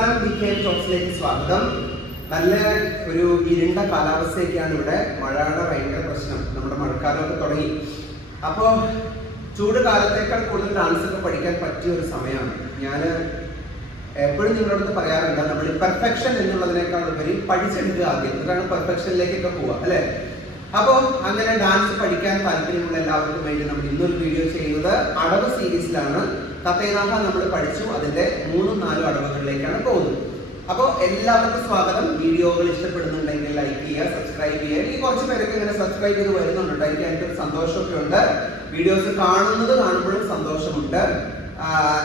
നമസ്കാരം. B K ടോക്സിലേക്ക് സ്വാഗതം. നല്ല ഒരു ഇരുണ്ട കാലാവസ്ഥയൊക്കെയാണ് ഇവിടെ. മഴയുടെ ഭയങ്കര പ്രശ്നം. നമ്മുടെ മഴക്കാലമൊക്കെ തുടങ്ങി. അപ്പോൾ ചൂട് കാലത്തേക്കാൾ കൂടുതൽ ഡാൻസ് ഒക്കെ പഠിക്കാൻ പറ്റിയ ഒരു സമയമാണ്. ഞാൻ എപ്പോഴും നിങ്ങളോട് പറയാറുണ്ട് നമ്മൾ പെർഫെക്ഷൻ എന്നുള്ളതിനേക്കാൾ ഉപരി പഠിച്ചെടുക്കുക ആദ്യം. എന്നിട്ടാണ് പെർഫെക്ഷനിലേക്കൊക്കെ പോവുക അല്ലേ? അപ്പോൾ അങ്ങനെ ഡാൻസ് പഠിക്കാൻ താല്പര്യമുള്ള എല്ലാവർക്കും വേണ്ടി നമ്മൾ ഇന്നൊരു വീഡിയോ ചെയ്യുന്നത് അടവ് സീരീസിലാണ് തത്തേനാഹ നമ്മൾ പഠിച്ചു. അതിന്റെ മൂന്നും നാലും അടവുകളിലേക്കാണ് പോകുന്നത്. അപ്പോൾ എല്ലാവർക്കും സ്വാഗതം. വീഡിയോകൾ ഇഷ്ടപ്പെടുന്നുണ്ടെങ്കിൽ ലൈക്ക് ചെയ്യുക സബ്സ്ക്രൈബ് ചെയ്യുക. ഈ കുറച്ച് പേരൊക്കെ ഇങ്ങനെ സബ്സ്ക്രൈബ് ചെയ്ത് വരുന്നുണ്ട്. എനിക്ക് അതിന്റെ സന്തോഷമൊക്കെ ഉണ്ട്. വീഡിയോസ് കാണുന്നത് കാണുമ്പോഴും സന്തോഷമുണ്ട്.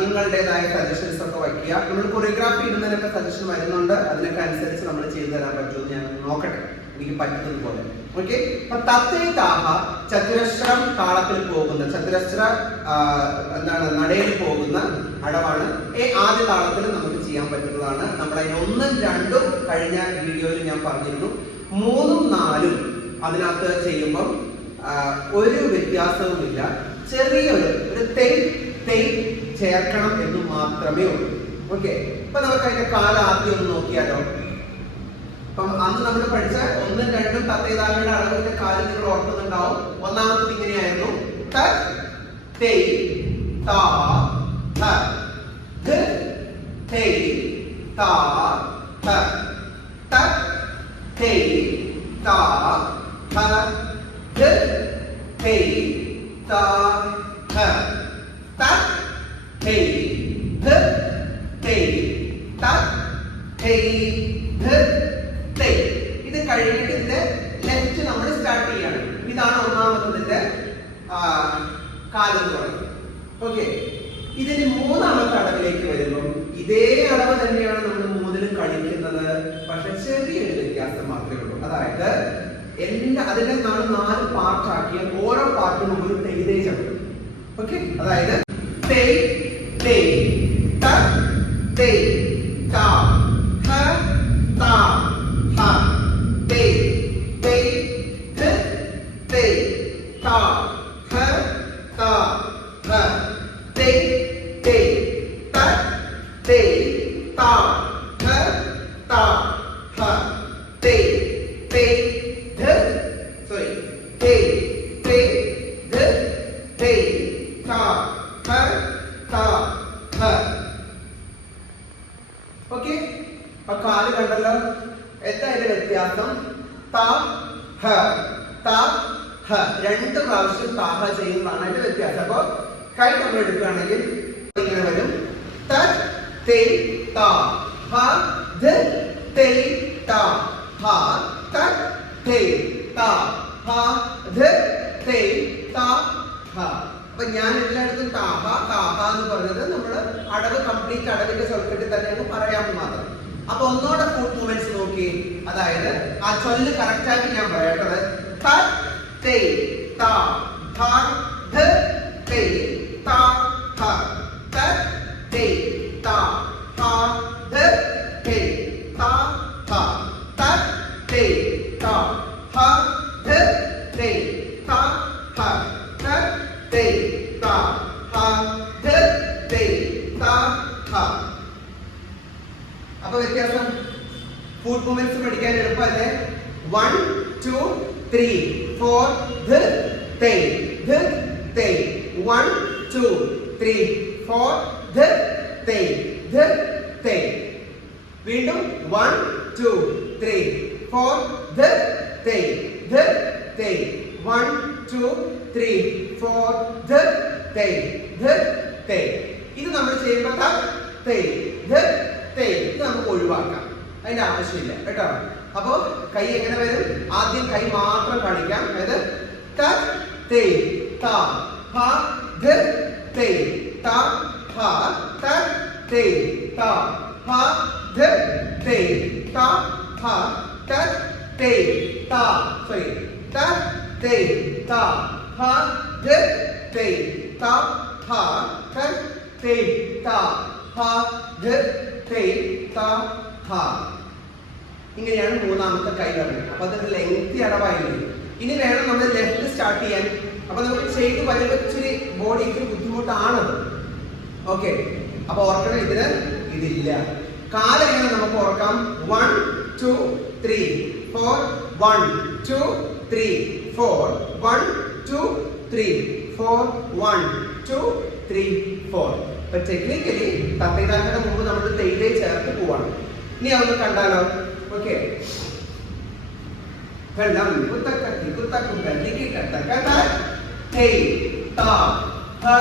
നിങ്ങളുടേതായ സജഷൻസ് ഒക്കെ വയ്ക്കുക. നമ്മൾ കൊറിയോഗ്രാഫി ഇടുന്നതിനൊക്കെ സജഷൻ വരുന്നുണ്ട്. അതിനൊക്കെ അനുസരിച്ച് നമ്മൾ ചെയ്തു തരാൻ പറ്റുമെന്ന് ഞാൻ നോക്കട്ടെ. എനിക്ക് പറ്റുന്നതുപോലെ ഓക്കെ അപ്പൊ തത്തേ താഹ ചതുരശ്രം താളത്തിൽ പോകുന്ന ചതുരശ്ര എന്താണ് നടയിൽ പോകുന്ന അടവാണ് ഈ ആദ്യ താളത്തിൽ നമുക്ക് ചെയ്യാൻ പറ്റുന്നതാണ്. നമ്മളതിന് ഒന്നും രണ്ടും കഴിഞ്ഞ വീഡിയോയിൽ ഞാൻ പറഞ്ഞിരുന്നു. മൂന്നും നാലും അതിനകത്ത് ചെയ്യുമ്പം ഒരു വ്യത്യാസവുമില്ല. ചെറിയൊരു ഒരു തെയ് തെയ് ചേർക്കണം എന്ന് മാത്രമേ ഉള്ളൂ. ഓക്കെ ഇപ്പൊ നമുക്ക് അതിന്റെ കാലാദ്യം ഒന്ന് നോക്കിയാലോ? അപ്പം അന്ന് നമ്മൾ പഠിച്ച ഒന്നും രണ്ടും തത്തൈതാകളുടെ അളവിന്റെ കാര്യം നിങ്ങൾ ഓർക്കുന്നുണ്ടാവും. ഒന്നാമത്തത് ഇങ്ങനെയായിരുന്നു. ത തെയ് താ ത. ധ തെയ് താ ത. ത തെയ് താ ധ ധ തെയ് താ ധ ത തെയ് ധ തെയ് ത തെയ് ധ തെയ് ഇത് കഴിഞ്ഞിട്ട് ഇതിന്റെ ലെഫ്റ്റ് നമ്മൾ സ്റ്റാർട്ട് ചെയ്യാണ്. ഇതാണ് ഒന്നാമത്തതിന്റെ കാലം എന്ന് പറയുന്നത്. ഓക്കെ ഇതിന് മൂന്നാമത്തെ അടവിലേക്ക് വരുമ്പോൾ ഇതേ അളവ് തന്നെയാണ് നമ്മൾ മൂന്നിലും കളിക്കുന്നത്. പക്ഷെ ചെറിയൊരു വ്യത്യാസം മാത്രമേ ഉള്ളൂ. അതായത് എല്ലാ അതിനെ നാല് നാല് പാർട്ട് ആക്കിയ ഓരോ പാർട്ടിനും ഒരു തെയ്തേജുണ്ട് ഓക്കെ അതായത് തേ തേ തേ താ ഹ താ ഹ തെയ് തെയ് ധ തെയ് താ ഹ താ ഹ തെയ് തെയ് ത തെയ് താ ഹ താ ഹ തെയ് തെയ് ധ സോറി തെയ് തെയ് ധ തെയ് താ ഹ താ ഹ ഓക്കെ അപ്പൊ കാൽ കണ്ടല്ലോ? എന്താ അതിന്റെ വ്യത്യാസം? രണ്ട് പ്രാവശ്യം താഹ ചെയ്യുന്നതാണ് അതിന്റെ വ്യത്യാസം. അപ്പൊ കൈ നമ്മൾ എടുക്കുകയാണെങ്കിൽ ഇങ്ങനെ വരും. ഹ ഹ ഹ. അപ്പൊ ഞാൻ എല്ലായിടത്തും താഹ താഹ എന്ന് പറഞ്ഞത് നമ്മൾ അടവ് കംപ്ലീറ്റ് അടവിന്റെ തന്നെ തന്നെയാണ് പറയാമെന്ന് മാത്രം അപ്പൊ ഒന്നോടെ ഫുഡ് മൂവ്മെന്റ്സ് നോക്കി. അതായത് ആ ചൊല്ല് കറക്റ്റ് ആക്കി ഞാൻ പറയട്ടത് ത തേ ത ധ ധ തേ ത ഹ ത തേ ത ഹ ധ തേ ത ഹ ത തേ ത ഹ ധ തേ ത ഹ ത തേ ത ഹ ധ തേ ത ഹ അപ്പൊ വ്യത്യാസം. ഫുഡ് മൂവ്മെന്റ്സ് പഠിക്കാൻ എളുപ്പമല്ലേ? വൺ ടു ത്രീ ഫോർ ധ തേ ധ തേ വൺ ടു ത്രീ ഫോർ ധ തേ ധ വീണ്ടും വൺ ടു ത്രീ ഫോർ ധ തേ ധ തേ വൺ ടു ത്രീ ഫോർ ധ തേ ഇത് നമ്മൾ ചെയ്യുമ്പോൾ തേ ധ തേ ഇത് നമുക്ക് ഒഴിവാക്കാം. അതിന്റെ ആവശ്യമില്ല. കേട്ടോ? അപ്പോ കൈ എങ്ങനെ വരും? ആദ്യം കൈ മാത്രം കാണിക്കാം. അതായത് ഇങ്ങനെയാണ് മൂന്നാമത്തെ കൈ വരുന്നത് അപ്പൊ അതൊരു ലെങ്തി അടവായിരുന്നു. ഇനി വേണം നമ്മൾ ലെഫ്റ്റ് സ്റ്റാർട്ട് ചെയ്യാൻ. അപ്പൊ നമുക്ക് ചെയ്ത് വരുമ്പോൾ ഇച്ചിരി ബോഡി ഇച്ചിരി ബുദ്ധിമുട്ടാണ് ഓക്കെ അപ്പൊ ഓർക്കണം ഇതിന് ഇതില്ല. കാലെങ്ങനെ നമുക്ക് ഓർക്കാം? One two three four one two three four one two three four one two three four അപ്പൊ ടെക്നിക്കലി തത്തൈതാക്കയുടെ മുമ്പ് നമ്മൾ തേയിലെ ചേർത്ത് പോവാണ്. ഇനി അതൊന്ന് കണ്ടാലോ? ഓക്കെ വെള്ളം കുത്തക്ക കുത്തക്കും കത്തക്ക തേയ് താ ഹ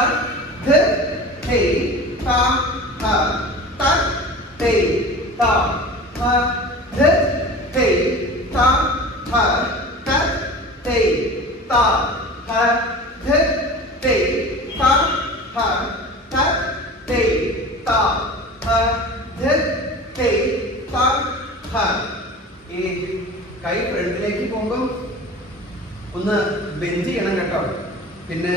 ധ തേയ് താ ഹ ത തേയ് താ ഹ ധ തേയ് താ ഹ ത തേയ് താ ഹ ധ തേയ് താ ഹ ത ഹേയ് താ ഹ ധ ഹേയ് താ ഹ ഈ കൈ ഫ്രണ്ടിലേക്ക് പോകുമ്പോൾ ഒന്ന് ബെഞ്ച് ചെയ്യണം കേട്ടോ. പിന്നെ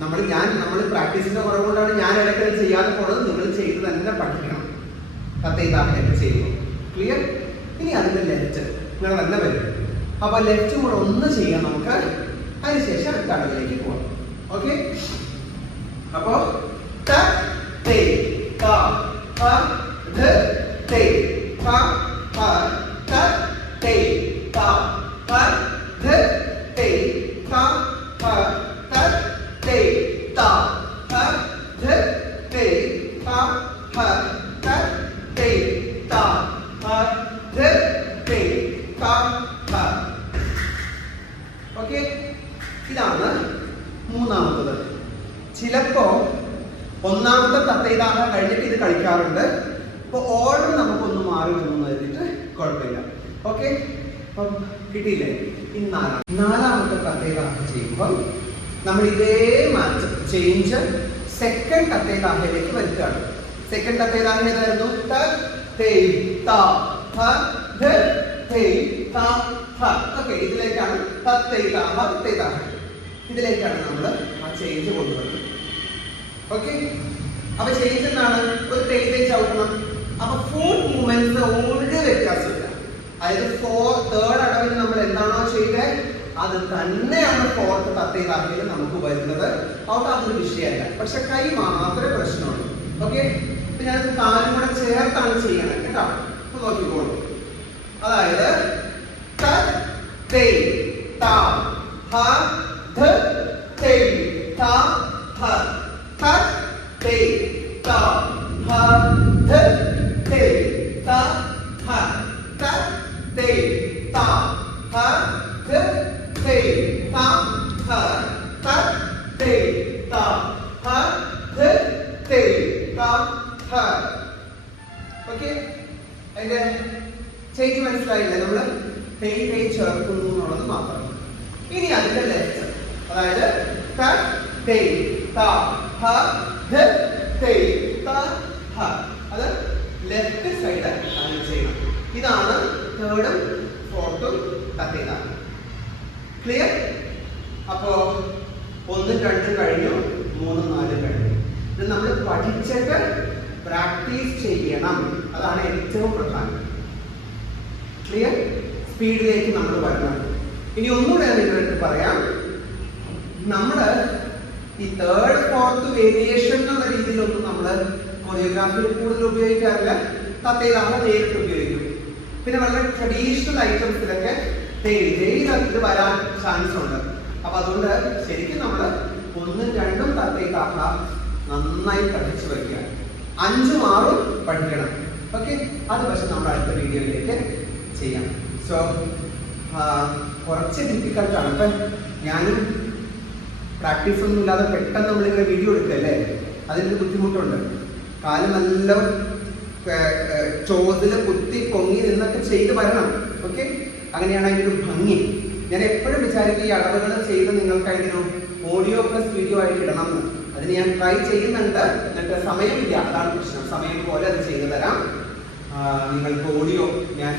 നമ്മൾ ഞാൻ നമ്മൾ പ്രാക്ടീസിന്റെ കുറവ് കൊണ്ടാണ് ഞാൻ ഇടയ്ക്ക് ചെയ്യാതെ പോണത്. നിങ്ങൾ ചെയ്ത് തന്നെ പഠിക്കണം. കത്തയിതാഹയൊക്കെ ചെയ്യുന്നു ക്ലിയർ ഇനി അതിന്റെ ലെഫ്റ്റ് നിങ്ങൾ തന്നെ വരും. അപ്പൊ ലെഫ്റ്റും കൂടെ ഒന്ന് ചെയ്യാം നമുക്ക്. അതിനുശേഷം അടുത്ത അടവിലേക്ക് പോവാം. ഓക്കെ അപ്പോ ത തേ ത ഹ ധ തേ ഹ ഹ ത തേ ത ഹ ധ തേ ത ഹ ത തേ ത ഹ ധ തേ ത ഹ ത തേ ത ഹ ധ തേ ത ഹ ഓക്കെ ഇതാണ് മൂന്നാമത്തത് ചിലപ്പോ ഒന്നാമത്തെ തത്തൈതാഹ കഴിഞ്ഞിട്ട് ഇത് കളിക്കാറുണ്ട്. അപ്പൊ ഓർഡർ നമുക്കൊന്ന് മാറി വന്നു കരുതിയിട്ട് കുഴപ്പമില്ല. ഓക്കെ അപ്പം കിട്ടിയില്ലേ? ഇനി നാലാം നാലാമത്തെ തത്തൈതാഹ ചെയ്യുമ്പോൾ നമ്മൾ ഇതേ മാറ്റം ചേഞ്ച് സെക്കൻഡ് തത്തൈതാഹയിലേക്ക് വരുത്തുകയാണ്. സെക്കൻഡ് തത്തൈതാഹ ഏതായിരുന്നു? ഇതിലേക്കാണ് ഇതിലേക്കാണ് നമ്മൾ ചേഞ്ച് കൊണ്ടുവരണം ഓക്കെ അപ്പൊ ചേഞ്ച് എന്താണ്? ഒരു തേയിലെ ചവിട്ടണം അപ്പൊ ഫോർ മൂവ്മെന്റ്സ് ഒരു വ്യത്യാസമില്ല. അതായത് ഫോർ തേർഡ് അടവിൽ നമ്മൾ എന്താണോ ചെയ്തത് അത് തന്നെയാണ് ഫോർത്ത് തത്തയിലാക്കിയത് നമുക്ക് വരുന്നത്. അതുകൊണ്ട് അതൊരു വിഷയമല്ല. പക്ഷെ കൈ മാത്രമേ പ്രശ്നമുള്ളൂ. ഓക്കെ പിന്നെ അത് കാലും കൂടെ ചേർത്താണ് ചെയ്യണം കേട്ടോ. അപ്പൊ നോക്കിക്കോളൂ. അതായത് തേ ത ഹ ധ തേ ത ഹ ത തേ ഹ ധ തേ ഹ ത തേ ത ഹ ധ തേ ഹ ത തേ ത ഹ ധ തേ ത ഹ ഓക്കെ അതിന്റെ ചേഞ്ച് മനസ്സിലായില്ലേ? നമ്മൾ തേയ് തേയ് ചേർക്കുന്നു എന്നുള്ളത് മാത്രം. ഇനി അതിന്റെ ലെഫ്റ്റ് അതായത് തേയ് ത ഹ ഹ തേയ് ത ഹ അത് ലെഫ്റ്റ് സൈഡ് ആണ് ചെയ്യണം ഇതാണ് തേർഡും ഫോർത്തും തത്തേത ക്ലിയർ അപ്പോ ഒന്നും രണ്ടും കഴിഞ്ഞു മൂന്നും നാലും കഴിഞ്ഞു. ഇത് നമ്മൾ പഠിച്ചിട്ട് പ്രാക്ടീസ് ചെയ്യണം അതാണ് ഏറ്റവും പ്രധാനം ക്ലിയർ സ്പീഡിലേക്ക് നമ്മൾ വരണം. ഇനി ഒന്നുകൂടെ ഞാൻ പറയാം. നമ്മൾ ഈ തേർഡ് ഫോർത്ത് വേരിയേഷൻ എന്നുള്ള രീതിയിലൊന്നും നമ്മൾ കൊറിയോഗ്രാഫിയിൽ കൂടുതൽ ഉപയോഗിക്കാറില്ല. തത്തയിലാണ് നേരിട്ട് ഉപയോഗിക്കും. പിന്നെ വളരെ ട്രഡീഷണൽ ഐറ്റംസിലൊക്കെ ഇത് വരാൻ ചാൻസ് ഉണ്ട്. അപ്പൊ അതുകൊണ്ട് ശരിക്കും നമ്മൾ ഒന്നും രണ്ടും തത്തയിലാഹ നന്നായി പഠിച്ചു വയ്ക്കുക. അഞ്ചും ആറും പഠിക്കണം. ഓക്കെ? അത് പക്ഷെ നമ്മൾ അടുത്ത വീഡിയോയിലേക്ക് ചെയ്യാം. സോ കുറച്ച് ഡിഫിക്കൽട്ടാണ് ഇപ്പം ഞാനും പ്രാക്ടീസ് ഒന്നും ഇല്ലാതെ പെട്ടെന്ന് നമ്മളിങ്ങനെ വീഡിയോ എടുക്കല്ലേ അതിനൊരു ബുദ്ധിമുട്ടുണ്ട്. കാൽ നല്ല ചോതിൽ കുത്തി പൊങ്ങി നിന്നൊക്കെ ചെയ്ത് വരണം ഓക്കെ അങ്ങനെയാണ് അതിന്റെ ഒരു ഭംഗി. ഞാൻ എപ്പോഴും വിചാരിക്കും ഈ അളവുകൾ ചെയ്ത് നിങ്ങൾക്ക് അതിനൊരു ഓഡിയോ പ്ലസ് വീഡിയോ ആയിട്ട് ഇടണം എന്ന് അതിന് ഞാൻ ട്രൈ ചെയ്യുന്നുണ്ട് എന്നിട്ട് സമയമില്ല. അതാണ് പ്രശ്നം. സമയം പോലെ അത് ചെയ്തു തരാം. നിങ്ങൾക്ക് ഓഡിയോ ഞാൻ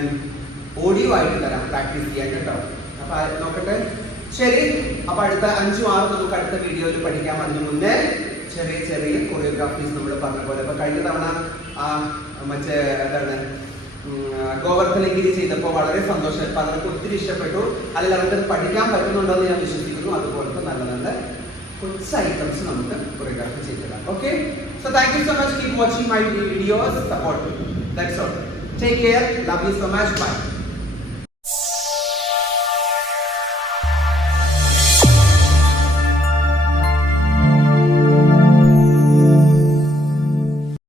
ഓഡിയോ ആയിട്ട് തരാം. പ്രാക്ടീസ് ചെയ്യാൻ കേട്ടോ. അപ്പൊ നോക്കട്ടെ? ശരി അപ്പൊ അടുത്ത അഞ്ചും ആറും നമുക്ക് അടുത്ത വീഡിയോയിൽ പഠിക്കാം അതിന് മുന്നേ ചെറിയ ചെറിയ കൊറിയോഗ്രാഫീസ് നമ്മൾ പറഞ്ഞ പോലെ. അപ്പൊ കഴിഞ്ഞ തവണ മറ്റേ എന്താണ് ഗോവർദ്ധനഗിരി ചെയ്തപ്പോൾ വളരെ സന്തോഷം. പലർക്കും ഒത്തിരി ഇഷ്ടപ്പെട്ടു. അല്ലെങ്കിൽ അവർക്ക് പഠിക്കാൻ പറ്റുന്നുണ്ടെന്ന് ഞാൻ വിശ്വസിക്കുന്നു. അതുപോലത്തെ നല്ല നല്ല കുറച്ച് ഐറ്റംസ് നമുക്ക് കൊറിയോഗ്രാഫി ചെയ്തിടാം okay so thank you so much keep watching my videos support that's all take care love you so much bye